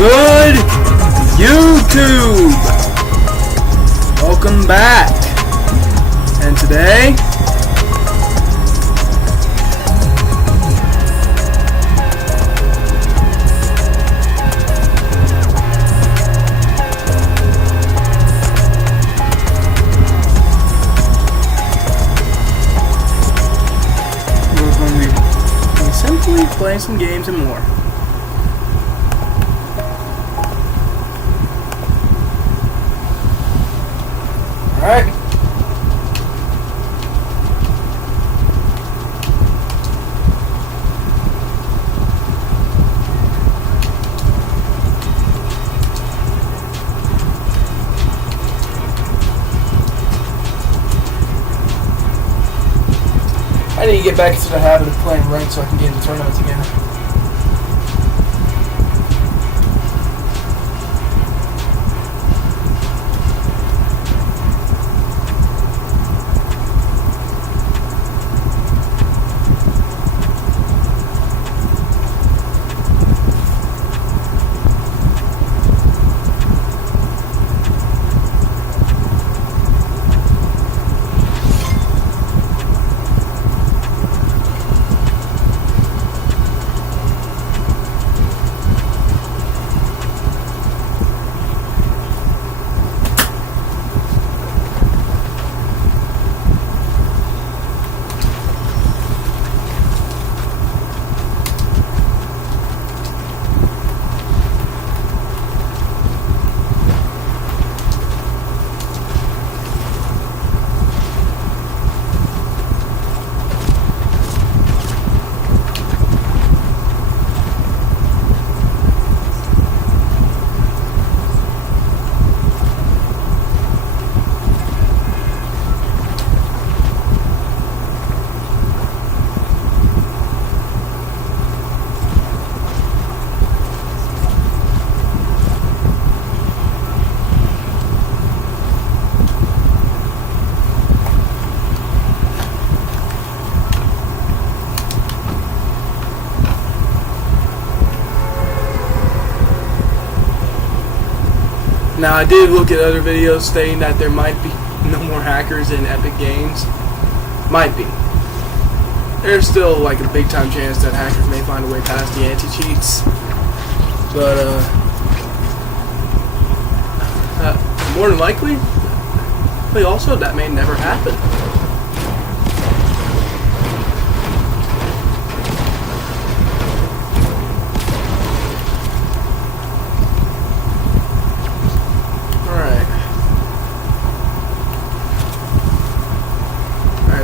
Good YouTube! Welcome back. And today, we're going to be simply playing some games and more. Alright. I need to get back into the habit of playing ranked so I can get into tournaments again. Now, I did look at other videos stating that there might be no more hackers in Epic Games. Might be. There's still like a big time chance that hackers may find a way past the anti-cheats. But, more than likely, also that may never happen.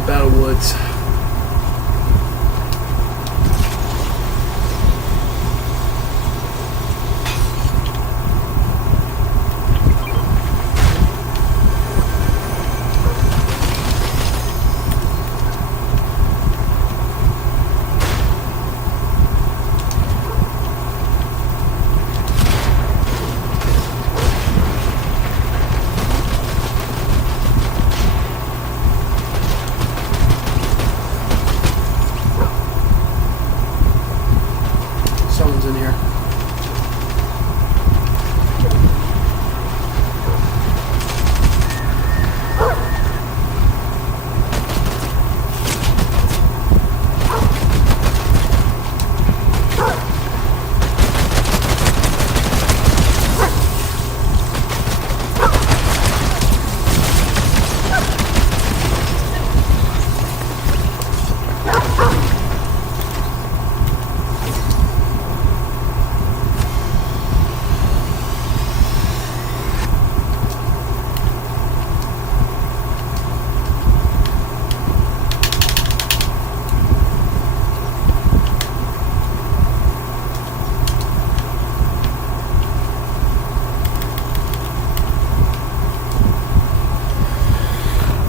Battle Woods. Someone's in here.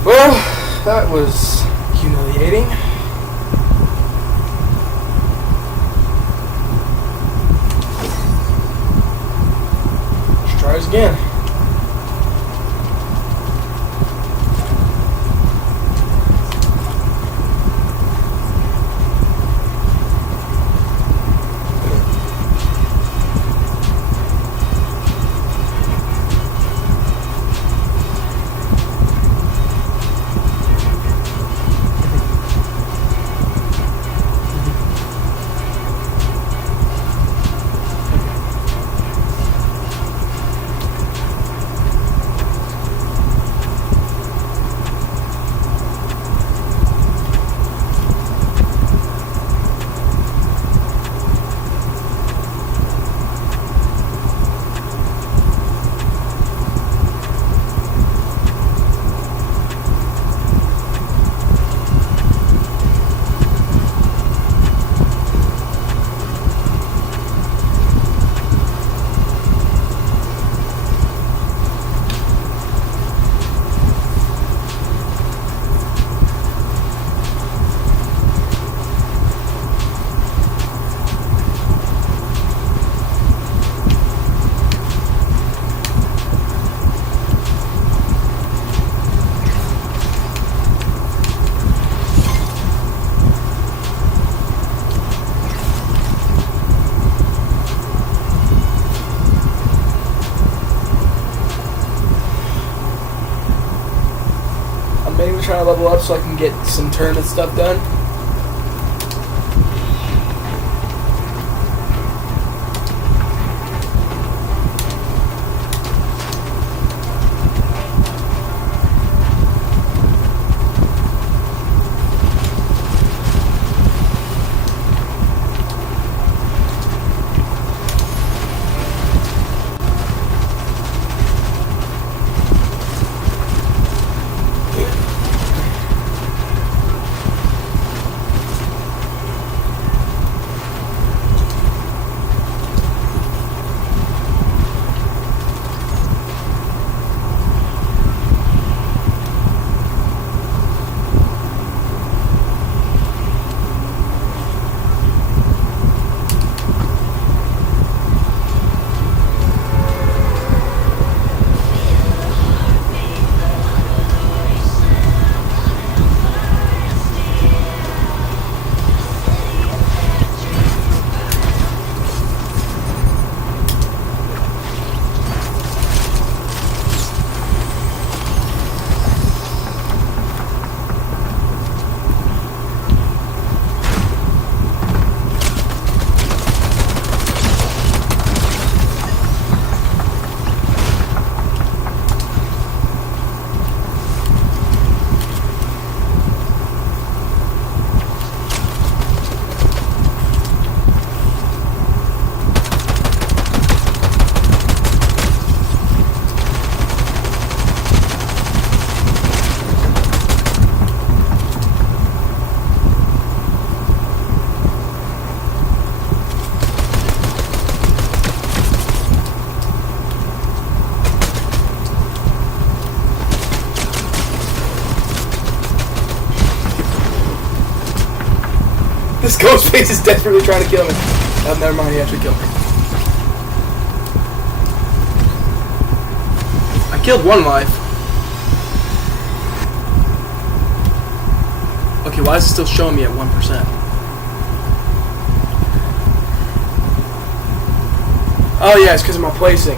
Well, that was humiliating. Let's try this again. level up so I can get some tournament stuff done. This ghost face is desperately trying to kill me. Oh, never mind, he actually killed me. I killed one life. Okay, why is it still showing me at 1%? Oh yeah, it's because of my placing.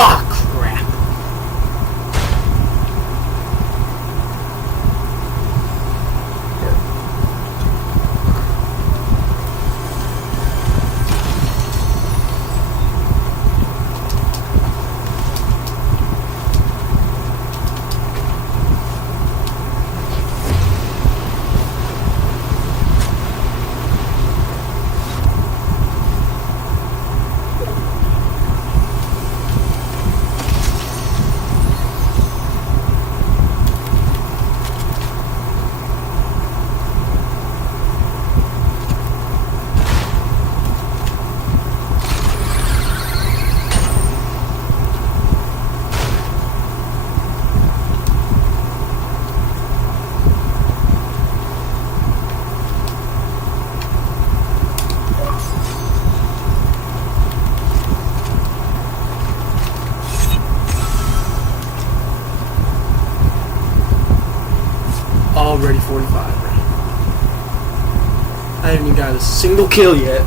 Ah, crap. Already 45. I haven't even got a single kill yet.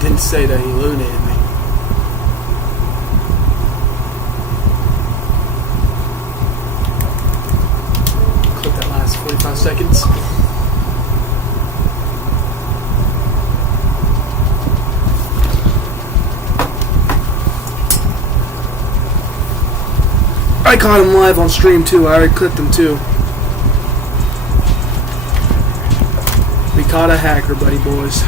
Didn't say that he illuminated me. Clip that last 45 seconds. I caught him live on stream too. I already clipped him too. We caught a hacker, buddy boys.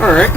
All right.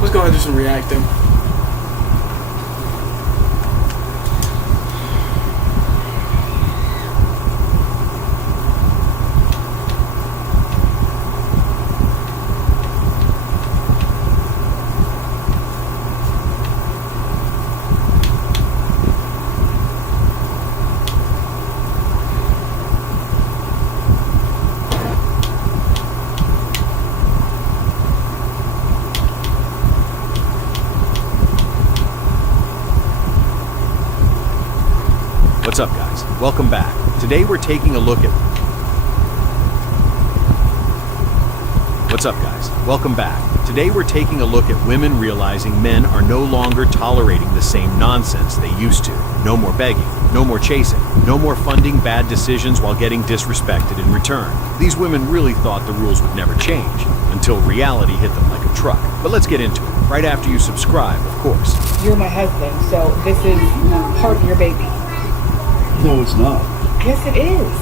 Let's go ahead and do some reacting. What's up, guys? Welcome back. Today we're taking a look at... What's up, guys? Welcome back. Today we're taking a look at women realizing men are no longer tolerating the same nonsense they used to. No more begging, no more chasing, no more funding bad decisions while getting disrespected in return. These women really thought the rules would never change, until reality hit them like a truck. But let's get into it, right after you subscribe, of course. You're my husband, so this is part of your baby. No, it's not. Yes, it is.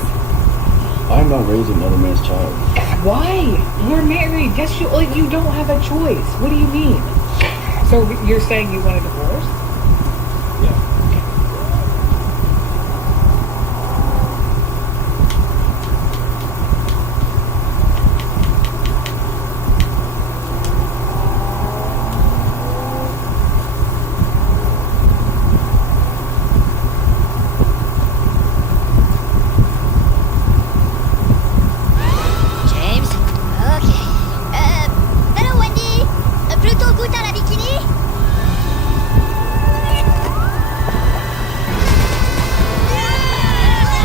I'm not raising another man's child. Why? We're married. Yes, you don't have a choice. What do you mean? So you're saying you want a divorce? Yeah. Fukuta la bikini?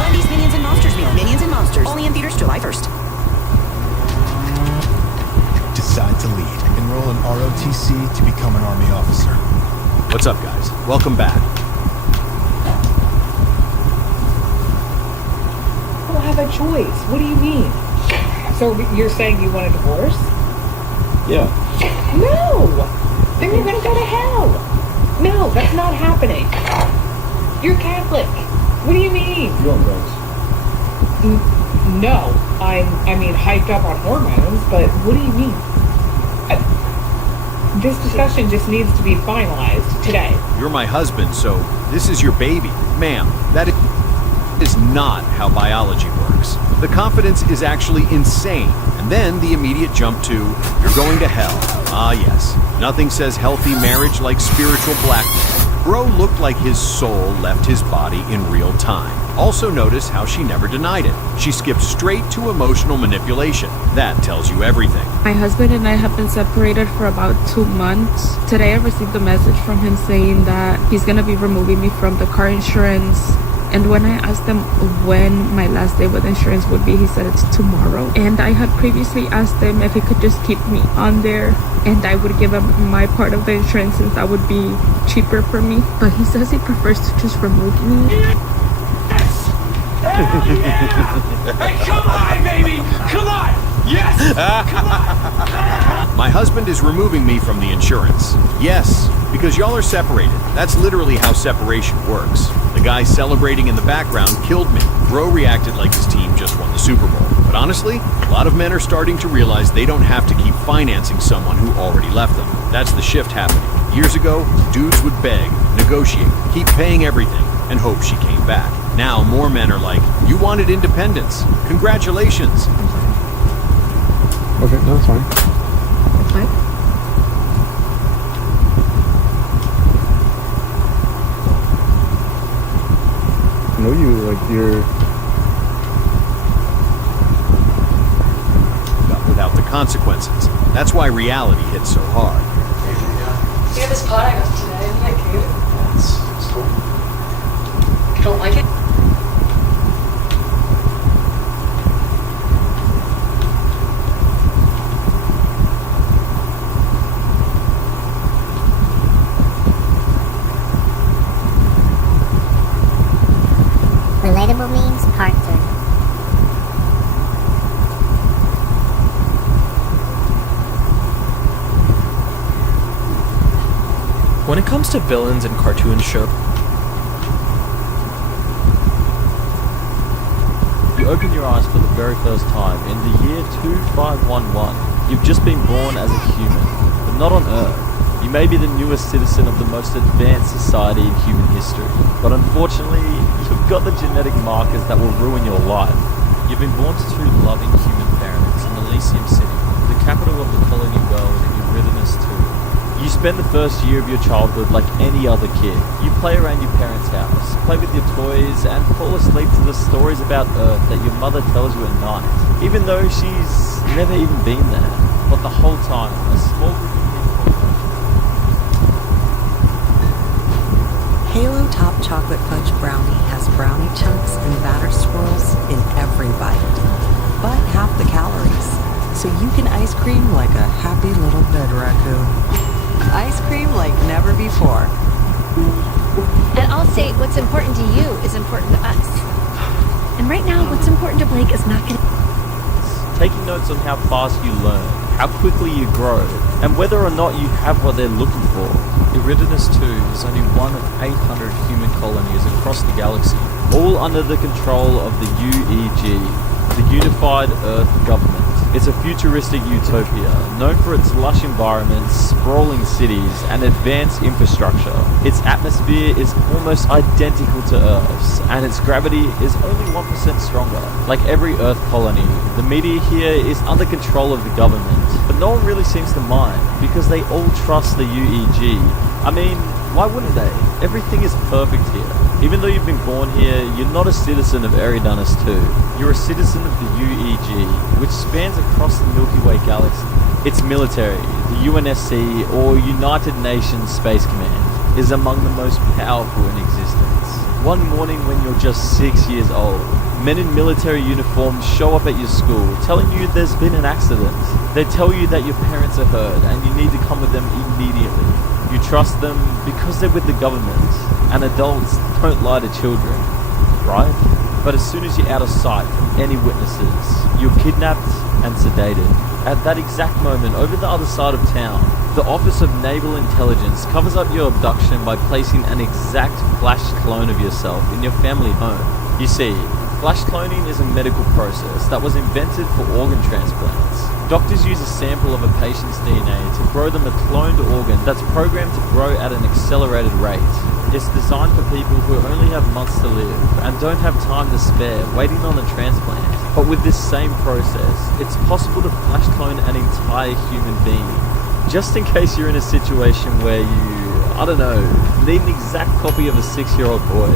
Wendy's Minions and Monsters meal. Minions and Monsters. Only in theaters July 1st. Decide to lead. Enroll in ROTC to become an Army officer. What's up, guys? Welcome back. I don't have a choice. What do you mean? So you're saying you want a divorce? Yeah. No! Then you're gonna go to hell! No, that's not happening. You're Catholic. What do you mean? You on drugs? No. I mean, hyped up on hormones, but what do you mean? This discussion just needs to be finalized today. You're my husband, so this is your baby. Ma'am, that is not how biology works. The confidence is actually insane. And then the immediate jump to, you're going to hell. Ah, yes. Nothing says healthy marriage like spiritual blackmail. Bro looked like his soul left his body in real time. Also notice how she never denied it. She skipped straight to emotional manipulation. That tells you everything. My husband and I have been separated for about 2 months. Today I received a message from him saying that he's gonna be removing me from the car insurance. And when I asked him when my last day with insurance would be, he said it's tomorrow. And I had previously asked him if he could just keep me on there and I would give him my part of the insurance since that would be cheaper for me. But he says he prefers to just remove me. Hey, come on, baby! Come on! Yes! Come on! My husband is removing me from the insurance. Yes, because y'all are separated. That's literally how separation works. The guy celebrating in the background killed me. Bro reacted like his team just won the Super Bowl. But honestly, a lot of men are starting to realize they don't have to keep financing someone who already left them. That's the shift happening. Years ago, dudes would beg, negotiate, keep paying everything, and hope she came back. Now, more men are like, you wanted independence. Congratulations. Okay, no, that's fine. What? I know you, like, you're... Without the consequences. That's why reality hits so hard. See this pot I got today? Isn't that cute? Yeah, it's cool. You don't like it? Relatable memes, part 3. When it comes to villains and cartoon shows, you open your eyes for the very first time in the year 2511. You've just been born as a human, but not on Earth. You may be the newest citizen of the most advanced society in human history, but unfortunately, you've got the genetic markers that will ruin your life. You've been born to two loving human parents in Elysium City, the capital of the colony world, Eurydimus II. You spend the first year of your childhood like any other kid. You play around your parents' house, play with your toys, and fall asleep to the stories about Earth that your mother tells you at night, even though she's never even been there. But the whole time, a small group of Halo Top Chocolate Fudge Brownie has brownie chunks and batter swirls in every bite, but half the calories, so you can ice cream like a happy little bed raccoon. Ice cream like never before. And I'll say what's important to you is important to us. And right now, what's important to Blake is not going to... Taking notes on how fast you learn, how quickly you grow, and whether or not you have what they're looking for. Eurydimus II is only one of 800 human colonies across the galaxy, all under the control of the UEG, the Unified Earth Government. It's a futuristic utopia, known for its lush environments, sprawling cities, and advanced infrastructure. Its atmosphere is almost identical to Earth's, and its gravity is only 1% stronger. Like every Earth colony, the media here is under control of the government, but no one really seems to mind, because they all trust the UEG. I mean, why wouldn't they? Everything is perfect here. Even though you've been born here, you're not a citizen of Eridanus II. You're a citizen of the UEG, which spans across the Milky Way galaxy. Its military, the UNSC, or United Nations Space Command, is among the most powerful in existence. One morning when you're just 6 years old, men in military uniforms show up at your school telling you there's been an accident. They tell you that your parents are hurt and you need to come with them immediately. You trust them because they're with the government, and adults don't lie to children, right? But as soon as you're out of sight from any witnesses, you're kidnapped and sedated. At that exact moment, over the other side of town, the Office of Naval Intelligence covers up your abduction by placing an exact flash clone of yourself in your family home. You see, flash cloning is a medical process that was invented for organ transplants. Doctors use a sample of a patient's DNA to grow them a cloned organ that's programmed to grow at an accelerated rate. It's designed for people who only have months to live and don't have time to spare waiting on a transplant. But with this same process, it's possible to flash clone an entire human being. Just in case you're in a situation where you, need an exact copy of a 6-year-old boy.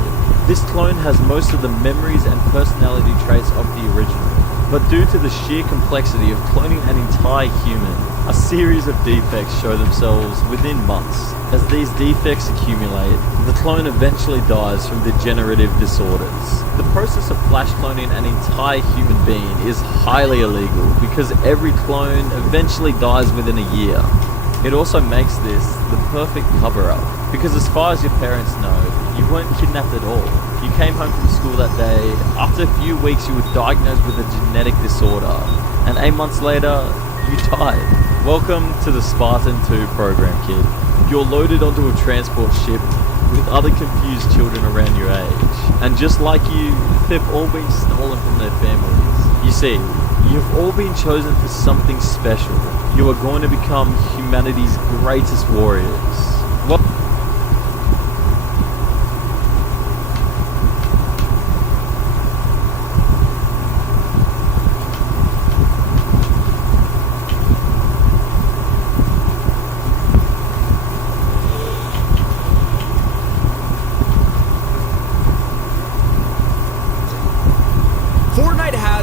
This clone has most of the memories and personality traits of the original. But due to the sheer complexity of cloning an entire human, a series of defects show themselves within months. As these defects accumulate, the clone eventually dies from degenerative disorders. The process of flash cloning an entire human being is highly illegal because every clone eventually dies within a year. It also makes this the perfect cover-up because as far as your parents know, you weren't kidnapped at all. You came home from school that day. After a few weeks, you were diagnosed with a genetic disorder, and 8 months later, you died. Welcome to the Spartan 2 program, kid. You're loaded onto a transport ship with other confused children around your age, and just like you, they've all been stolen from their families. You see, you've all been chosen for something special. You are going to become humanity's greatest warriors. What?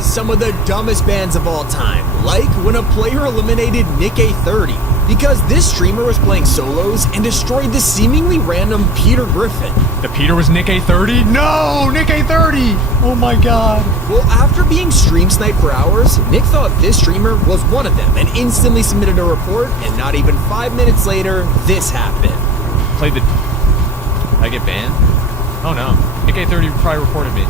Some of the dumbest bans of all time, like when a player eliminated Nick A30 because this streamer was playing solos and destroyed the seemingly random Peter Griffin. The Peter was Nick A30? No! Nick A30! Oh my god. Well, after being stream sniped for hours, Nick thought this streamer was one of them and instantly submitted a report, and not even 5 minutes later, this happened. I get banned? Oh no. Nick A30 probably reported me.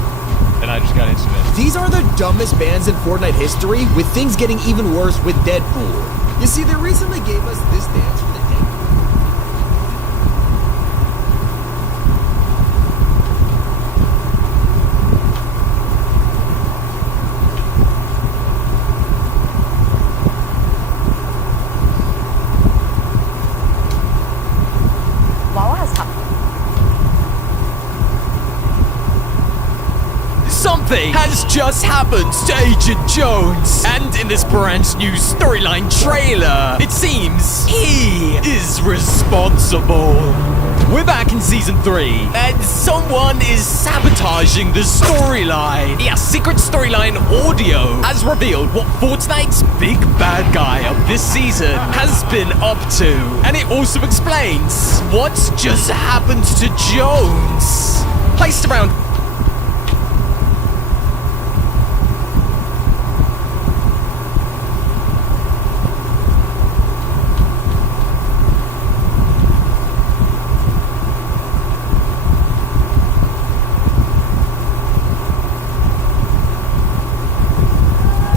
And I just got instrumented. These are the dumbest bans in Fortnite history, with things getting even worse with Deadpool. You see, they recently gave us this dance for the day. Something has just happened to Agent Jones, and in this brand new storyline trailer, it seems he is responsible. We're back in Season 3, and someone is sabotaging the storyline. Yeah, secret storyline audio has revealed what Fortnite's big bad guy of this season has been up to. And it also explains what's just happened to Jones. Placed around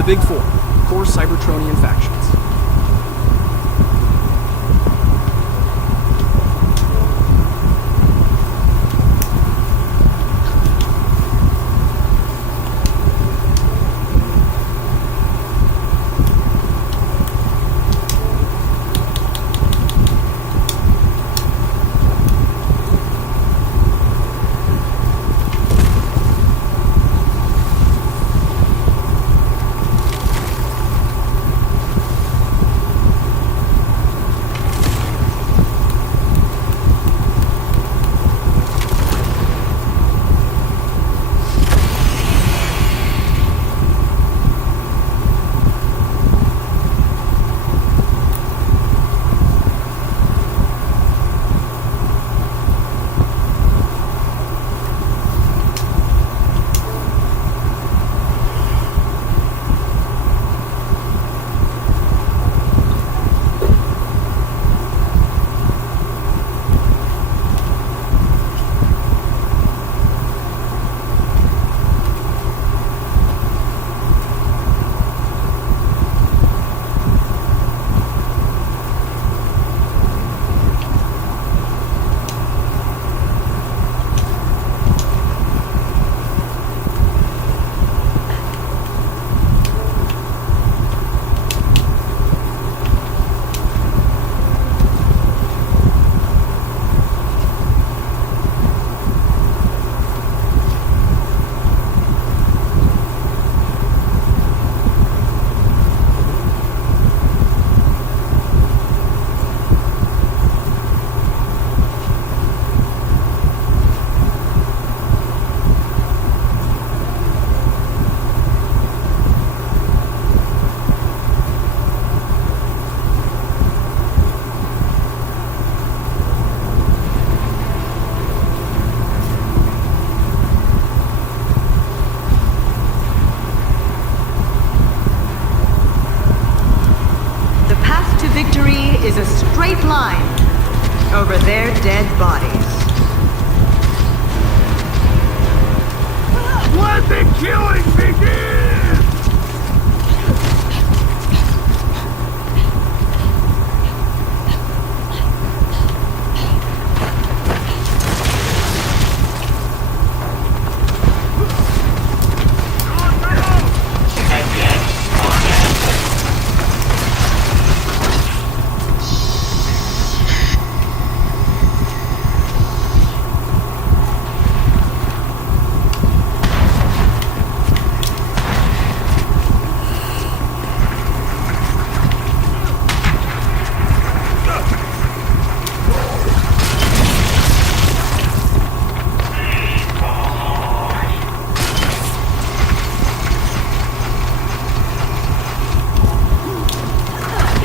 Big Four, core Cybertronian factions. mine over their dead bodies. Let the killing begin!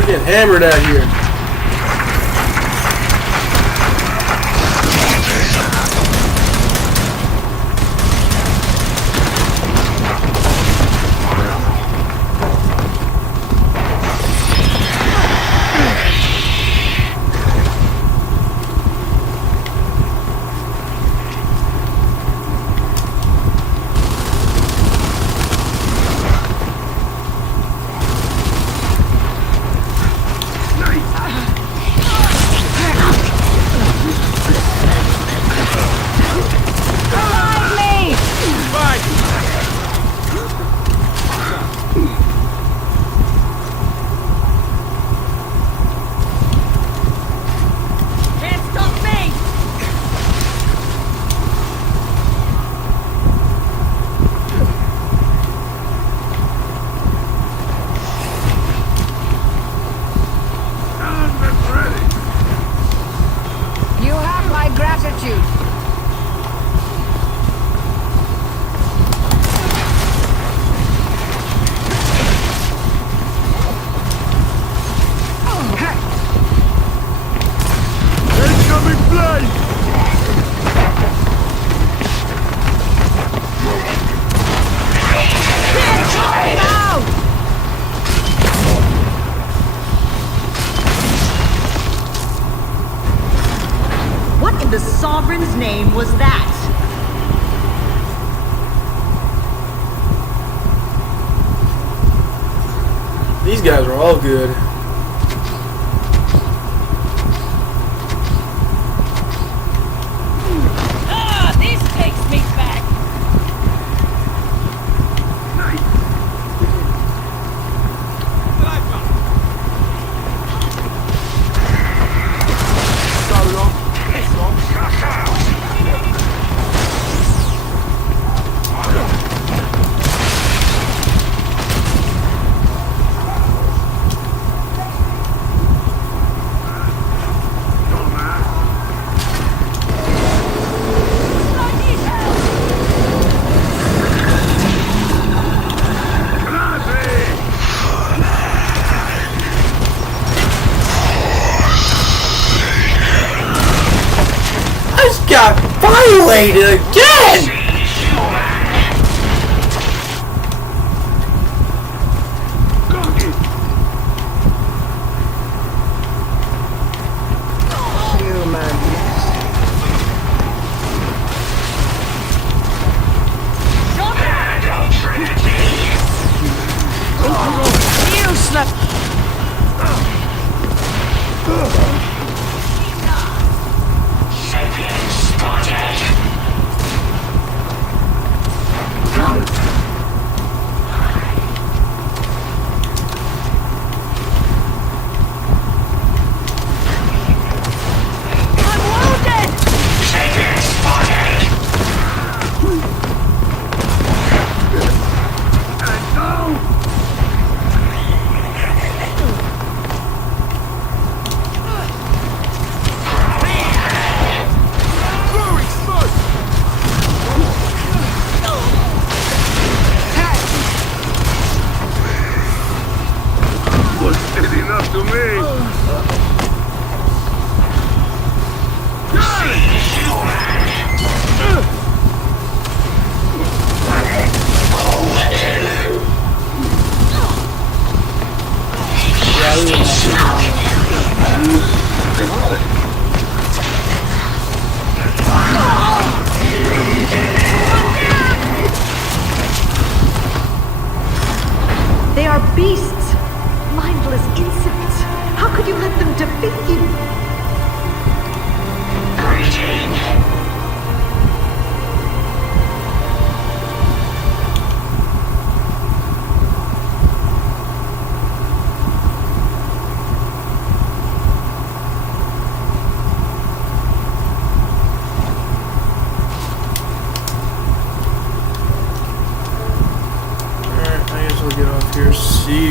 Get hammered out here. The Sovereign's name was that? These guys are all good. This takes me back. Got violated again! You slept.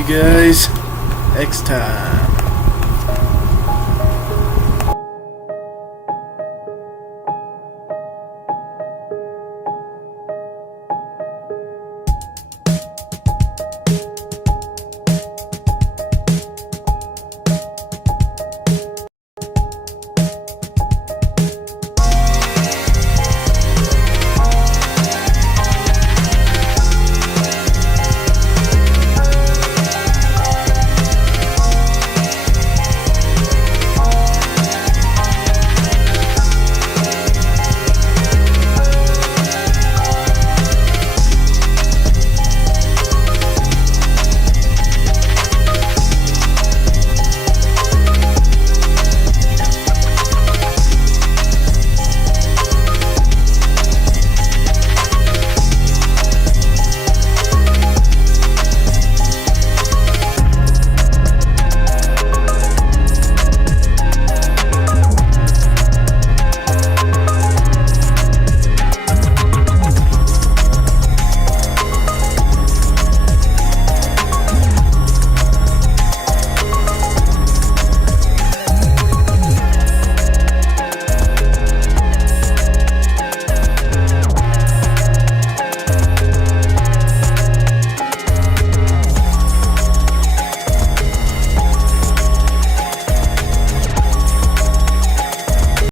guys next time.